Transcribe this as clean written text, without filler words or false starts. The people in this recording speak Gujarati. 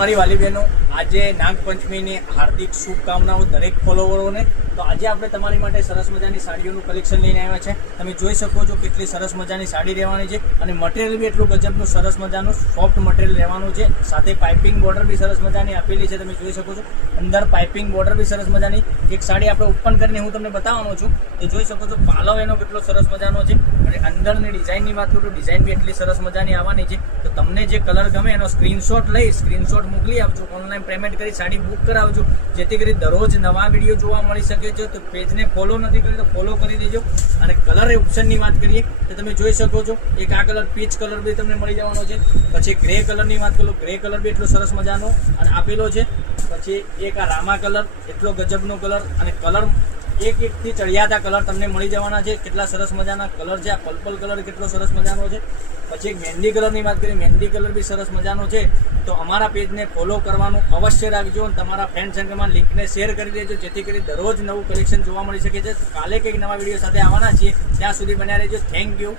મારી વાલી બહેનો, આજે નાગપંચમીની હાર્દિક શુભકામનાઓ દરેક ફોલોવરોને। તો આજે આપણે તમારી માટે સરસ મજાની સાડીઓનું કલેક્શન લઈને આવ્યા છે। તમે જોઈ શકો છો કેટલી સરસ મજાની સાડી રહેવાની છે અને મટીરિયલ બી એટલું ગજબનું સરસ મજાનું સોફ્ટ મટીરિયલ રહેવાનું છે। સાથે પાઇપિંગ બોર્ડર બી સરસ મજાની આપેલી છે, તમે જોઈ શકો છો। અંદર પાઇપિંગ બોર્ડર બી સરસ મજાની એક સાડી આપણે ઓપન કરીને હું તમને બતાવવાનો છું। એ જોઈ શકો છો પાલવ એનો કેટલો સરસ મજાનો છે અને અંદરની ડિઝાઇનની વાત કરું તો ડિઝાઇન બી એટલી સરસ મજાની આવવાની છે। તો તમને જે કલર ગમે એનો સ્ક્રીનશોટ લઈ સ્ક્રીનશોટ મોકલી આપજો, ઓનલાઈન પેમેન્ટ કરી સાડી બુક કરાવજો, જેથી કરી દરરોજ નવા વિડીયો જોવા મળી શકે છે। તો પેજને ફોલો નથી કરી તો ફોલો કરી દેજો। અને કલર ઓપ્શનની વાત કરીએ તો તમે જોઈ શકો છો એક આ કલર પીચ કલર બી તમને મળી જવાનો છે। પછી ગ્રે કલરની વાત કરું, ગ્રે કલર બી એટલો સરસ મજાનો અને આપેલો છે। પછી એક આ રામા કલર, એટલો ગજબનો કલર અને કલર એકથી ચડિયાતા કલર તમને મળી જવાના છે। કેટલા સરસ મજાના કલર છે। આ પર્પલ કલર કેટલો સરસ મજાનો છે। પછી એક મહેંદી કલરની વાત કરીએ, મહેંદી કલર બી સરસ મજાનો છે। તો અમારા પેજને ફોલો કરવાનું અવશ્ય રાખજો અને તમારા ફ્રેન્ડ સર્કલમાં લિંકને શેર કરી દેજો, જેથી કરી દરરોજ નવું કલેક્શન જોવા મળી શકે છે। કાલે કંઈક નવા વિડીયો સાથે આવવાના છીએ, ત્યાં સુધી બન્યા રહેજો। Thank you.